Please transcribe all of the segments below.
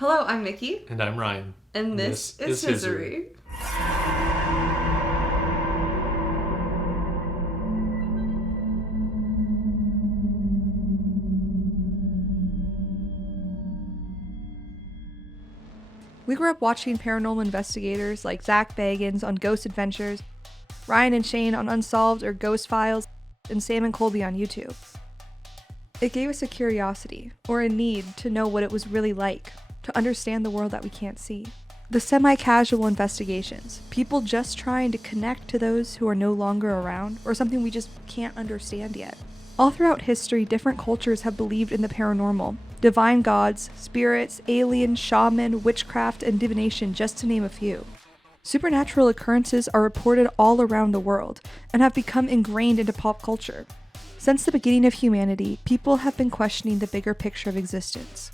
Hello, I'm Nikki. And I'm Ryan. And this is Hiseerie. We grew up watching paranormal investigators like Zach Bagans on Ghost Adventures, Ryan and Shane on Unsolved or Ghost Files, and Sam and Colby on YouTube. It gave us a curiosity, or a need to know what it was really like, to understand the world that we can't see. The semi-casual investigations, people just trying to connect to those who are no longer around, or something we just can't understand yet. All throughout history, different cultures have believed in the paranormal, divine gods, spirits, aliens, shaman, witchcraft, and divination, just to name a few. Supernatural occurrences are reported all around the world, and have become ingrained into pop culture. Since the beginning of humanity, people have been questioning the bigger picture of existence.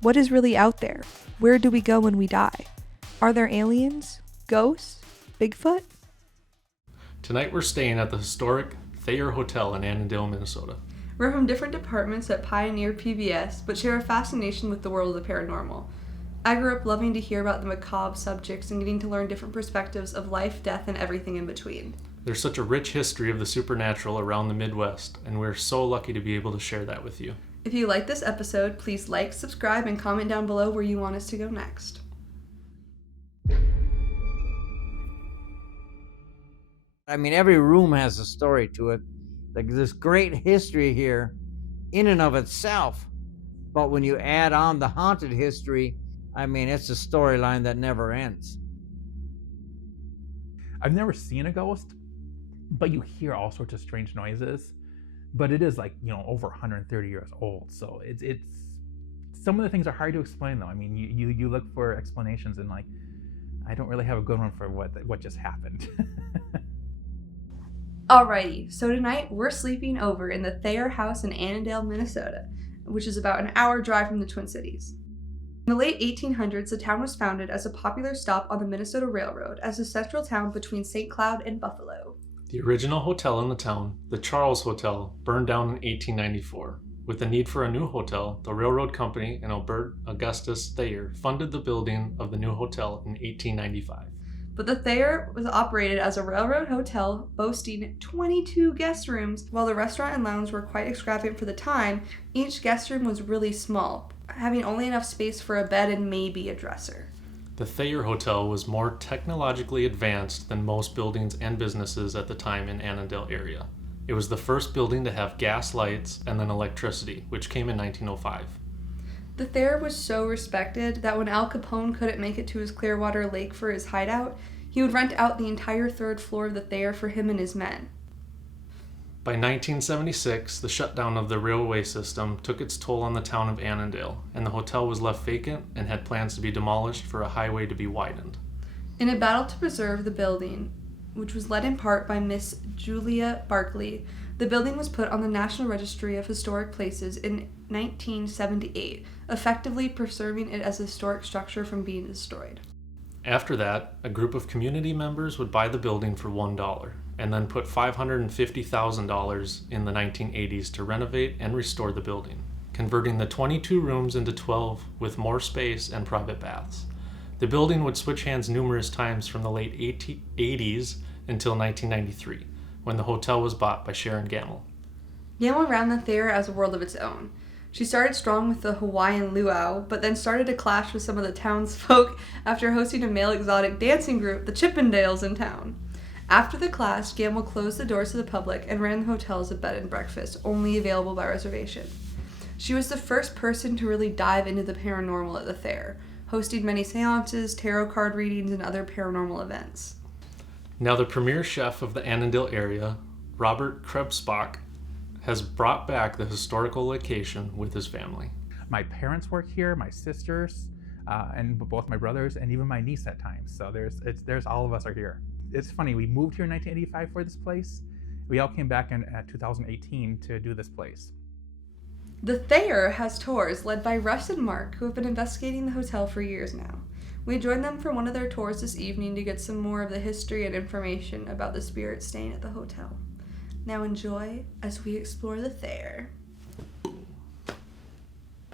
What is really out there? Where do we go when we die? Are there aliens? Ghosts? Bigfoot? Tonight we're staying at the historic Thayer Hotel in Annandale, Minnesota. We're from different departments at Pioneer PBS, but share a fascination with the world of the paranormal. I grew up loving to hear about the macabre subjects and getting to learn different perspectives of life, death, and everything in between. There's such a rich history of the supernatural around the Midwest, and we're so lucky to be able to share that with you. If you like this episode, please like, subscribe, and comment down below where you want us to go next. I mean, every room has a story to it. Like, there's great history here in and of itself. But when you add on the haunted history, I mean, it's a storyline that never ends. I've never seen a ghost, but you hear all sorts of strange noises. But it is, like, over 130 years old. So it's some of the things are hard to explain, though. I mean, you look for explanations, and, like, I don't really have a good one for what just happened. Alrighty, so tonight we're sleeping over in the Thayer house in Annandale, Minnesota, which is about an hour drive from the Twin Cities. In the late 1800s, the town was founded as a popular stop on the Minnesota Railroad as a central town between St. Cloud and Buffalo. The original hotel in the town, the Charles Hotel, burned down in 1894. With the need for a new hotel, the railroad company and Albert Augustus Thayer funded the building of the new hotel in 1895. But the Thayer was operated as a railroad hotel, boasting 22 guest rooms. While the restaurant and lounge were quite extravagant for the time, each guest room was really small, having only enough space for a bed and maybe a dresser. The Thayer Hotel was more technologically advanced than most buildings and businesses at the time in Annandale area. It was the first building to have gas lights and then electricity, which came in 1905. The Thayer was so respected that when Al Capone couldn't make it to his Clearwater Lake for his hideout, he would rent out the entire third floor of the Thayer for him and his men. By 1976, the shutdown of the railway system took its toll on the town of Annandale, and the hotel was left vacant and had plans to be demolished for a highway to be widened. In a battle to preserve the building, which was led in part by Miss Julia Barkley, the building was put on the National Registry of Historic Places in 1978, effectively preserving it as a historic structure from being destroyed. After that, a group of community members would buy the building for $1 and then put $550,000 in the 1980s to renovate and restore the building, converting the 22 rooms into 12 with more space and private baths. The building would switch hands numerous times from the late 80s until 1993, when the hotel was bought by Sharon Gamble. Gamble ran the Thayer as a world of its own. She started strong with the Hawaiian luau, but then started to clash with some of the townsfolk after hosting a male exotic dancing group, the Chippendales, in town. After the clash, Gamble closed the doors to the public and ran the hotel as a bed and breakfast, only available by reservation. She was the first person to really dive into the paranormal at the Thayer, hosting many seances, tarot card readings, and other paranormal events. Now the premier chef of the Annandale area, Robert Krebsbach, has brought back the historical location with his family. My parents work here, my sisters, and both my brothers, and even my niece at times. So there's all of us are here. It's funny, we moved here in 1985 for this place. We all came back in 2018 to do this place. The Thayer has tours led by Russ and Mark, who have been investigating the hotel for years now. We joined them for one of their tours this evening to get some more of the history and information about the spirits staying at the hotel. Now enjoy as we explore the Thayer.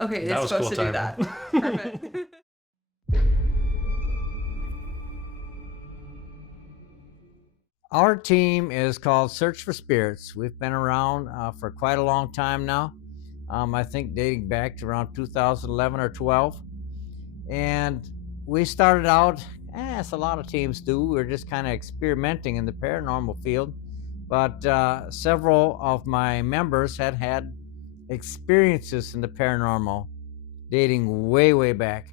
Okay, That it's was supposed cool to do timing. that. Perfect. Our team is called Search for Spirits. We've been around for quite a long time now. I think dating back to around 2011 or 12. And we started out, as a lot of teams do, we were just kind of experimenting in the paranormal field. But several of my members had had experiences in the paranormal dating way, way back.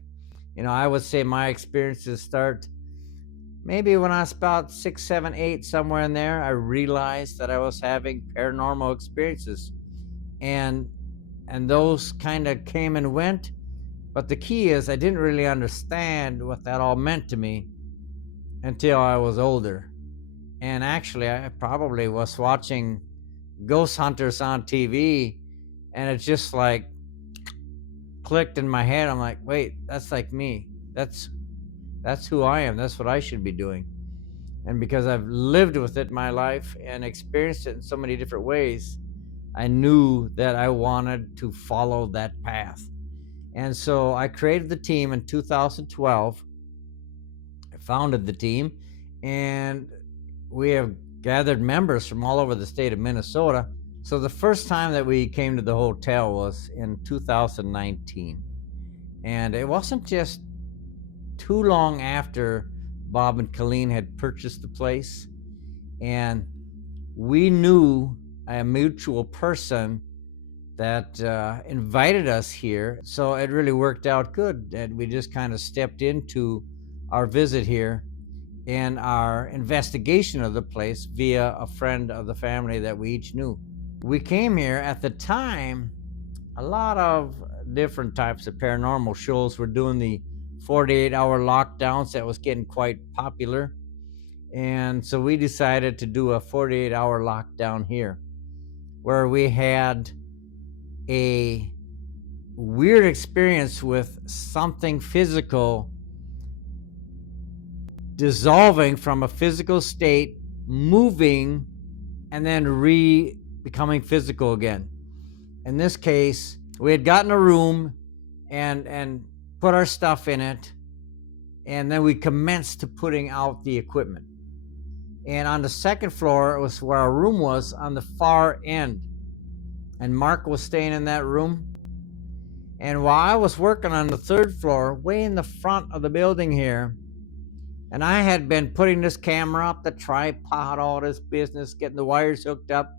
You know, I would say my experiences start maybe when I was about 6, 7, 8, somewhere in there. I realized that I was having paranormal experiences. And those kind of came and went. But the key is I didn't really understand what that all meant to me until I was older. And actually, I probably was watching ghost hunters on TV, and it just like clicked in my head. I'm like, wait, that's like me. That's who I am. That's what I should be doing. And because I've lived with it in my life and experienced it in so many different ways, I knew that I wanted to follow that path. And so I created the team in 2012. I founded the team, and we have gathered members from all over the state of Minnesota. So the first time that we came to the hotel was in 2019. And it wasn't just too long after Bob and Colleen had purchased the place. And we knew a mutual person that invited us here. So it really worked out good. And we just kind of stepped into our visit here and our investigation of the place via a friend of the family that we each knew. We came here at the time, a lot of different types of paranormal shows were doing the 48-hour lockdowns. That was getting quite popular. And so we decided to do a 48-hour lockdown here, where we had a weird experience with something physical dissolving from a physical state, moving, and then becoming physical again. In this case, we had gotten a room and put our stuff in it, and then we commenced to putting out the equipment. And on the second floor was where our room was on the far end. And Mark was staying in that room. And while I was working on the third floor, way in the front of the building here, and I had been putting this camera up, the tripod, all this business, getting the wires hooked up,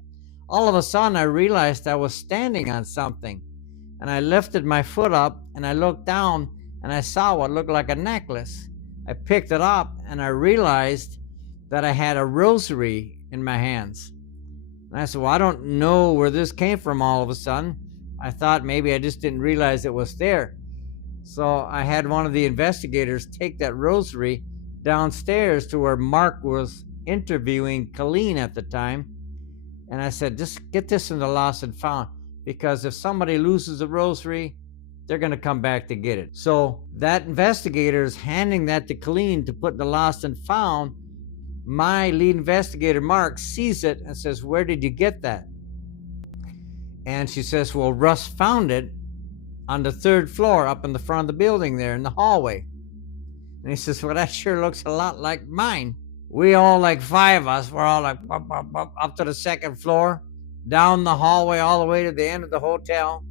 all of a sudden I realized I was standing on something. And I lifted my foot up and I looked down and I saw what looked like a necklace. I picked it up and I realized that I had a rosary in my hands. And I said, well, I don't know where this came from all of a sudden. I thought maybe I just didn't realize it was there. So I had one of the investigators take that rosary downstairs to where Mark was interviewing Colleen at the time. And I said, just get this in the lost and found, because if somebody loses a rosary, they're going to come back to get it. So that investigator is handing that to Colleen to put in the lost and found. My lead investigator, Mark, sees it and says, where did you get that? And she says, well, Russ found it on the third floor up in the front of the building there in the hallway. And he says, well, that sure looks a lot like mine. We all, like 5 of us, we're all like up to the second floor, down the hallway all the way to the end of the hotel.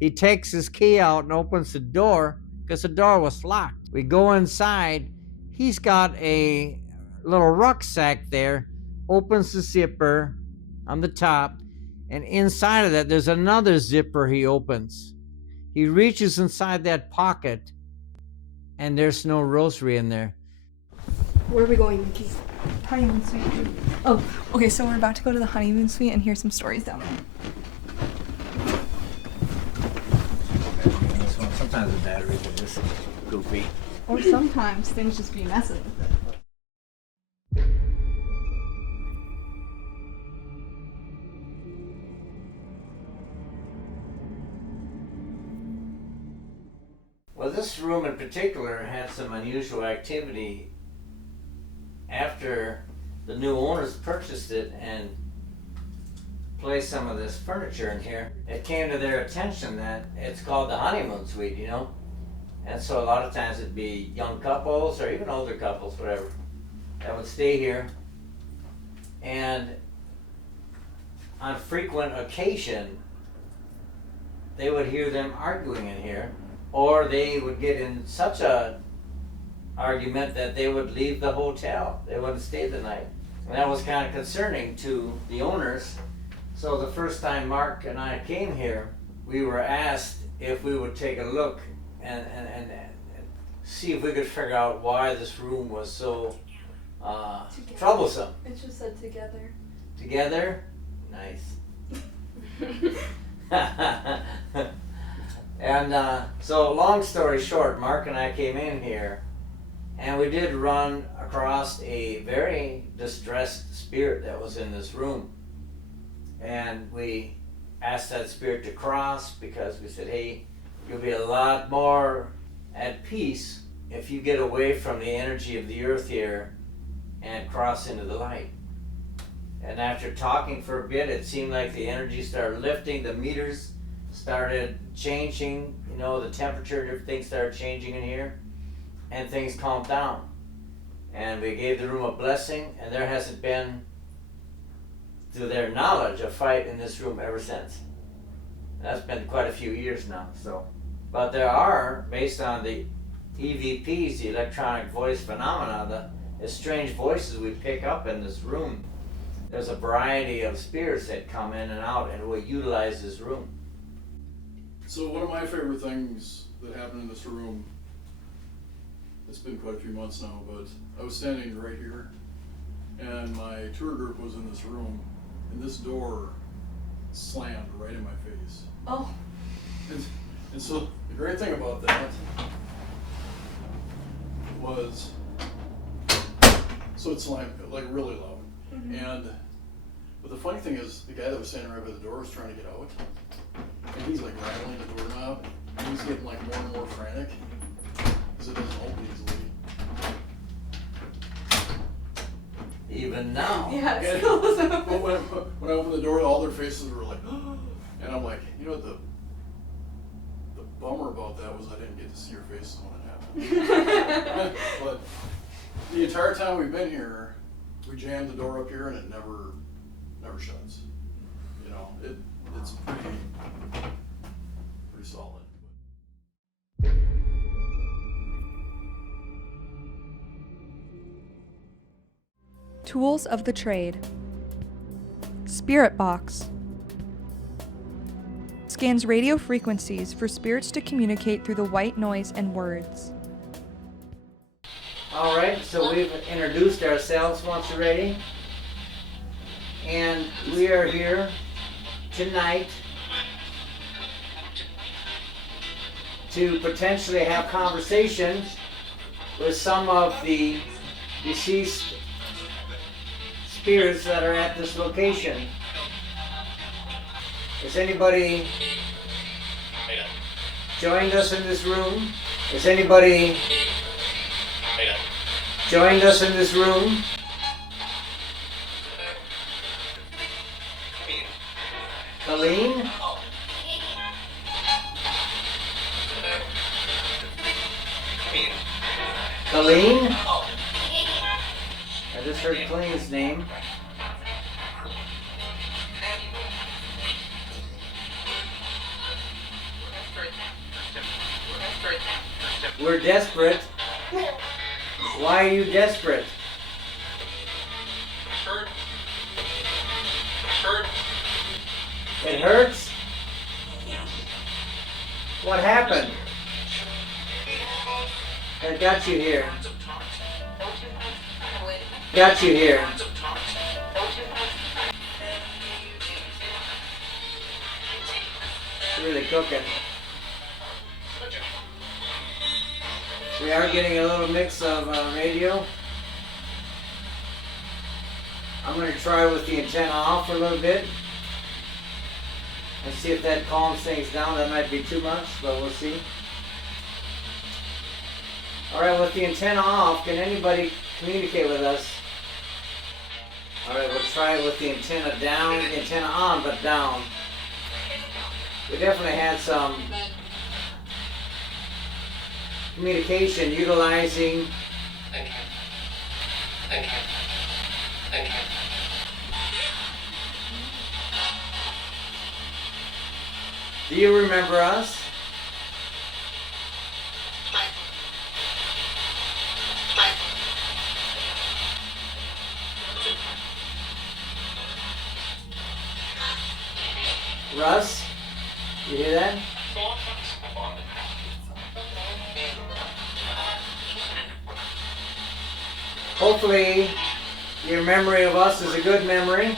He takes his key out and opens the door because the door was locked. We go inside. He's got a little rucksack there, opens the zipper on the top, and inside of that there's another zipper he opens. He reaches inside that pocket and there's no rosary in there. Where are we going, Mickey? Honeymoon suite. Oh, okay, so we're about to go to the honeymoon suite and hear some stories down there. Sometimes the batteries are just goofy. Or sometimes things just be messing with it. Well, this room in particular had some unusual activity after the new owners purchased it and placed some of this furniture in here. It came to their attention that it's called the honeymoon suite, you know? And so a lot of times it'd be young couples or even older couples, whatever, that would stay here And on frequent occasion, they would hear them arguing in here, or they would get in such a argument that they would leave the hotel. They wouldn't stay the night. And that was kind of concerning to the owners. So the first time Mark and I came here, we were asked if we would take a look and see if we could figure out why this room was so troublesome. It just said together. Together? Nice. And so long story short, Mark and I came in here and we did run across a very distressed spirit that was in this room. And we asked that spirit to cross because we said, hey, you'll be a lot more at peace if you get away from the energy of the earth here and cross into the light. And after talking for a bit, it seemed like the energy started lifting, the meters started changing, you know, the temperature, different things started changing in here, and things calmed down. And we gave the room a blessing, and there hasn't been, to their knowledge, a fight in this room ever since. And that's been quite a few years now. So, but there are, based on the EVPs, the electronic voice phenomena, the strange voices we pick up in this room. There's a variety of spirits that come in and out and will utilize this room. So one of my favorite things that happened in this room, it's been quite a few months now, but I was standing right here and my tour group was in this room and this door slammed right in my face. Oh. And so the great thing about that was, so it slammed like really loud. Mm-hmm. But the funny thing is, the guy that was standing right by the door was trying to get out, and he's like rattling the doorknob, and he's getting like more and more frantic because it doesn't open easily. Even now. Yeah, it still doesn't But open. when I opened the door, all their faces were like, and I'm like, you know what the bummer about that was I didn't get to see your faces when it happened. But the entire time we've been here, we jammed the door up here and it never shuts. You know, it's pretty solid. Tools of the trade. Spirit box. Scans radio frequencies for spirits to communicate through the white noise and words. All right, so we've introduced ourselves once already, and we are here tonight to potentially have conversations with some of the deceased spirits that are at this location. Has anybody joined us in this room? Has anybody joined us in this room? Colleen? Colleen? I just heard Colleen's name. We're desperate. Why are you desperate? It hurts? What happened? That got you here. Got you here. It's really cooking. We are getting a little mix of radio. I'm going to try with the antenna off for a little bit and see if that calms things down. That might be too much, but we'll see. Alright, with the antenna off, can anybody communicate with us? Alright, we'll try with the antenna down, the antenna on, but down. We definitely had some communication utilizing Do you remember us? Russ, you hear that? Hopefully, your memory of us is a good memory.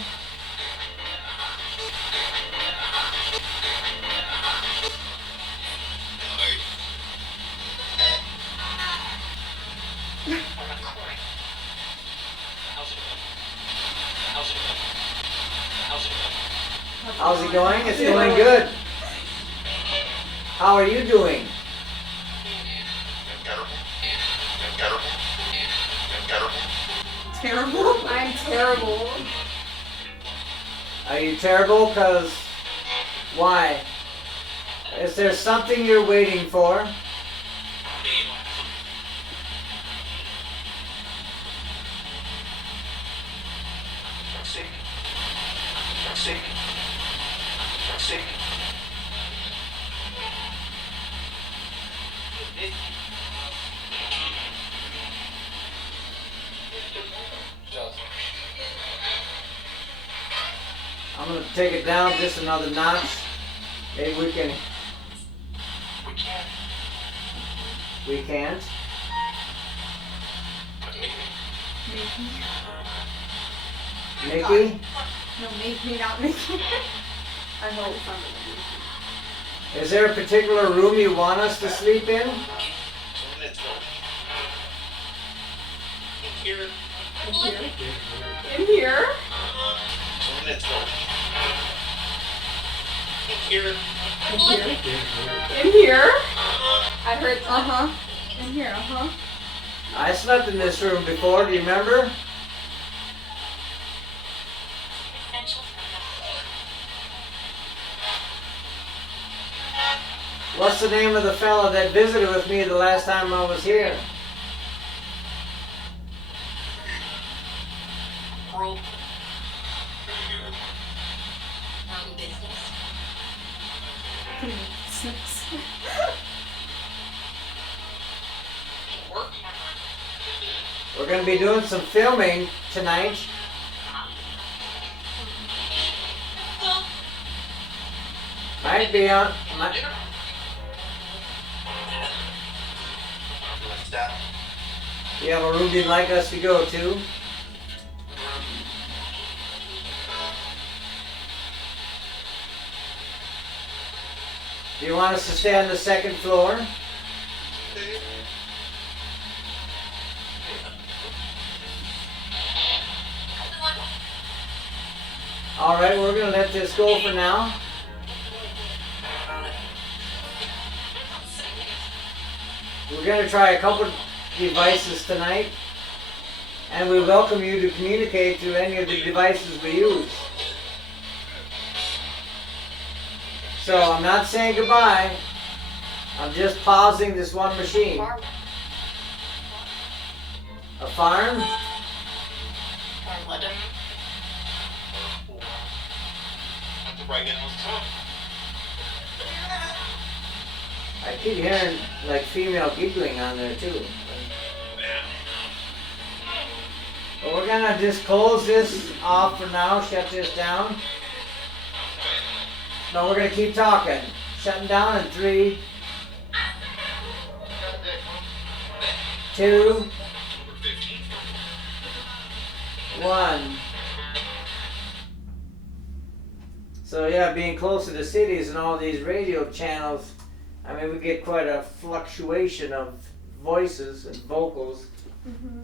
How's it going? It's going good. How are you doing? Terrible? I'm terrible. Are you terrible? Because why? Is there something you're waiting for? I'm going to take it down just another notch. Maybe we can... We can't? Mickey? No, me, not Mickey. I hope somebody. Is there a particular room you want us to sleep in? In here? In here? I heard, in here, I slept in this room before, do you remember? What's the name of the fella that visited with me the last time I was here? We're going to be doing some filming tonight. Might be on... Do you have a room you'd like us to go to? Do you want us to stay on the second floor? Alright, we're going to let this go for now. We're going to try a couple devices tonight, and we welcome you to communicate through any of the devices we use. So I'm not saying goodbye, I'm just pausing this one machine. A farm? I keep hearing like female giggling on there too. But we're gonna just close this off for now, shut this down. No, we're gonna keep talking. Shutting down in 3, 2, 1. So yeah, being close to the cities and all these radio channels, I mean, we get quite a fluctuation of voices and vocals. Mm-hmm.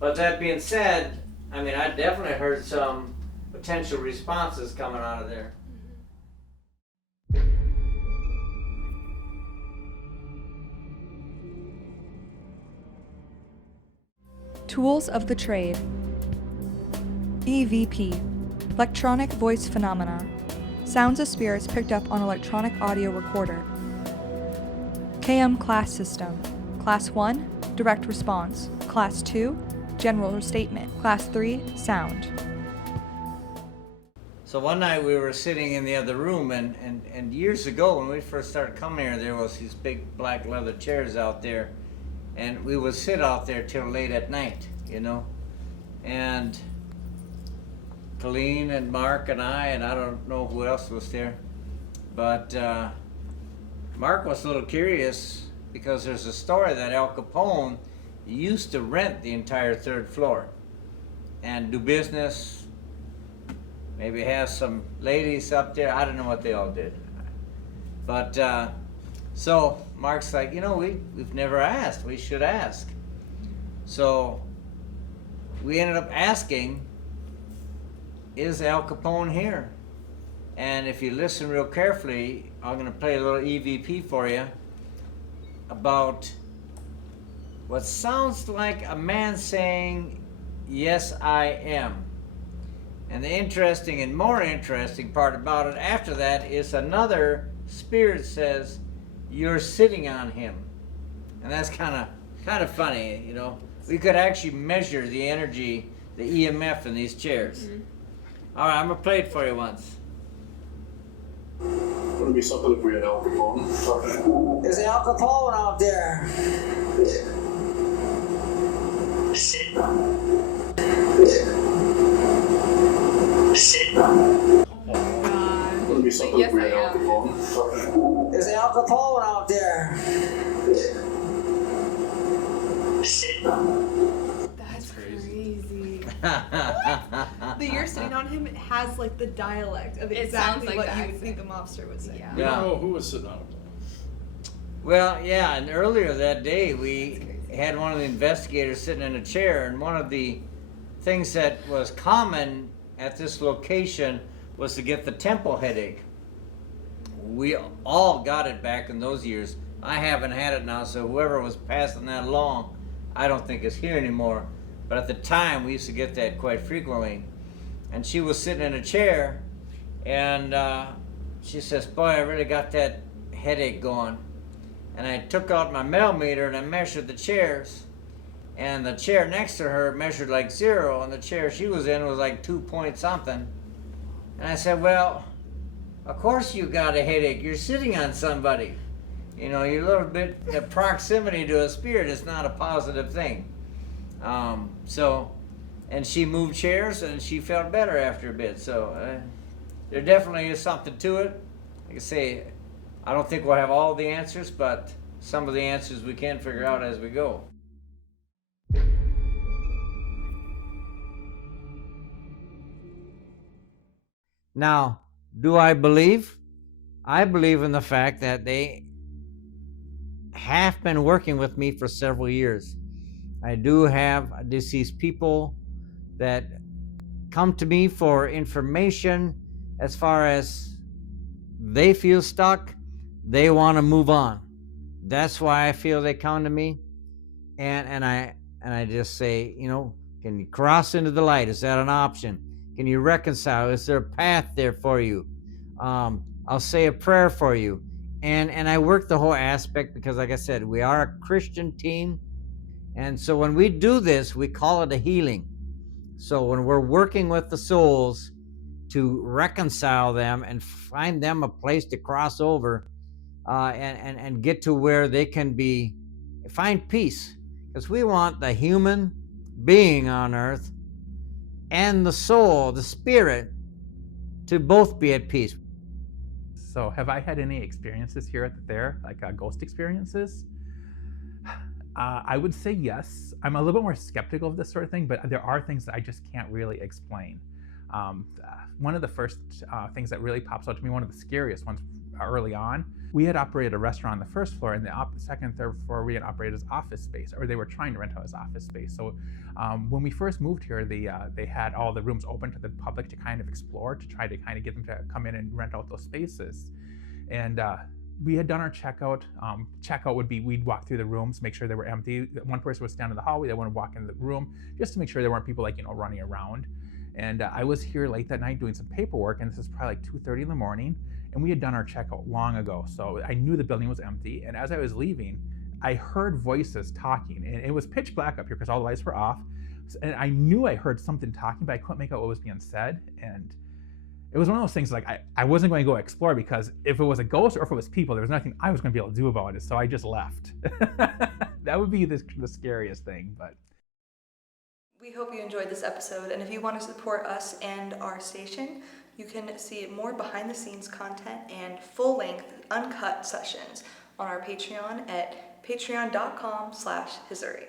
But that being said, I mean, I definitely heard some potential responses coming out of there. Tools of the trade. EVP, electronic voice phenomena. Sounds of spirits picked up on electronic audio recorder. KM class system. Class 1, direct response. Class 2, general statement. Class 3, sound. So one night we were sitting in the other room, and years ago when we first started coming here, there was these big black leather chairs out there, and we would sit out there till late at night, you know. And Colleen and Mark and I don't know who else was there, but Mark was a little curious because there's a story that Al Capone used to rent the entire third floor and do business, maybe have some ladies up there. I don't know what they all did. But so Mark's like, you know, we've never asked. We should ask. So we ended up asking, is Al Capone here? And if you listen real carefully, I'm going to play a little EVP for you about what sounds like a man saying, yes, I am. And the interesting and more interesting part about it after that is another spirit says, you're sitting on him. And that's kind of funny, you know. We could actually measure the energy, the EMF in these chairs. Mm-hmm. All right, I'm going to play it for you once. Would it be something if we had Al Capone? There's Al Capone out there. Shit. Would it be something if we had Al Capone? There's Al Capone out there. Shit. That's crazy. The you're sitting on him has like the dialect of It exactly sounds like what the you would accent. think a mobster would say. Yeah. We don't know who was sitting on him. Well, yeah, and earlier that day we had one of the investigators sitting in a chair, and one of the things that was common at this location was to get the temple headache. We all got it back in those years. I haven't had it now, so whoever was passing that along, I don't think is here anymore. But at the time, we used to get that quite frequently. And she was sitting in a chair, and she says, boy, I really got that headache going. And I took out my millimeter and I measured the chairs. And the chair next to her measured like 0, and the chair she was in was like 2 point something. And I said, well, of course you got a headache. You're sitting on somebody. You know, you're a little bit, the proximity to a spirit is not a positive thing. And she moved chairs and she felt better after a bit. So there definitely is something to it. Like I say, I don't think we'll have all the answers, but some of the answers we can figure out as we go. Now, do I believe? I believe in the fact that they have been working with me for several years. I do have deceased people that come to me for information as far as they feel stuck, they want to move on. That's why I feel they come to me. And I just say, you know, can you cross into the light? Is that an option? Can you reconcile? Is there a path there for you? I'll say a prayer for you. And I work the whole aspect because, like I said, we are a Christian team. And so when we do this, we call it a healing. So when we're working with the souls to reconcile them and find them a place to cross over and get to where they can find peace. Because we want the human being on earth and the soul, the spirit, to both be at peace. So have I had any experiences here at the Thayer, like ghost experiences? I would say yes. I'm a little bit more skeptical of this sort of thing, but there are things that I just can't really explain. One of the first things that really pops out to me, one of the scariest ones early on, we had operated a restaurant on the first floor, and the second and third floor we had operated as office space, or they were trying to rent out as office space. So when we first moved here, they had all the rooms open to the public to kind of explore, to try to kind of get them to come in and rent out those spaces. And we had done our checkout. Checkout would be, we'd walk through the rooms, make sure they were empty. One person would stand in the hallway, they wouldn't walk into the room, just to make sure there weren't people like, running around. And I was here late that night doing some paperwork, and this was probably like 2:30 in the morning, and we had done our checkout long ago. So I knew the building was empty, and as I was leaving, I heard voices talking, and it was pitch black up here because all the lights were off. And I knew I heard something talking, but I couldn't make out what was being said. And it was one of those things like I wasn't going to go explore, because if it was a ghost or if it was people, there was nothing I was going to be able to do about it. So I just left. That would be the scariest thing. But we hope you enjoyed this episode, and if you want to support us and our station, you can see more behind the scenes content and full-length uncut sessions on our Patreon at patreon.com/Hiseerie.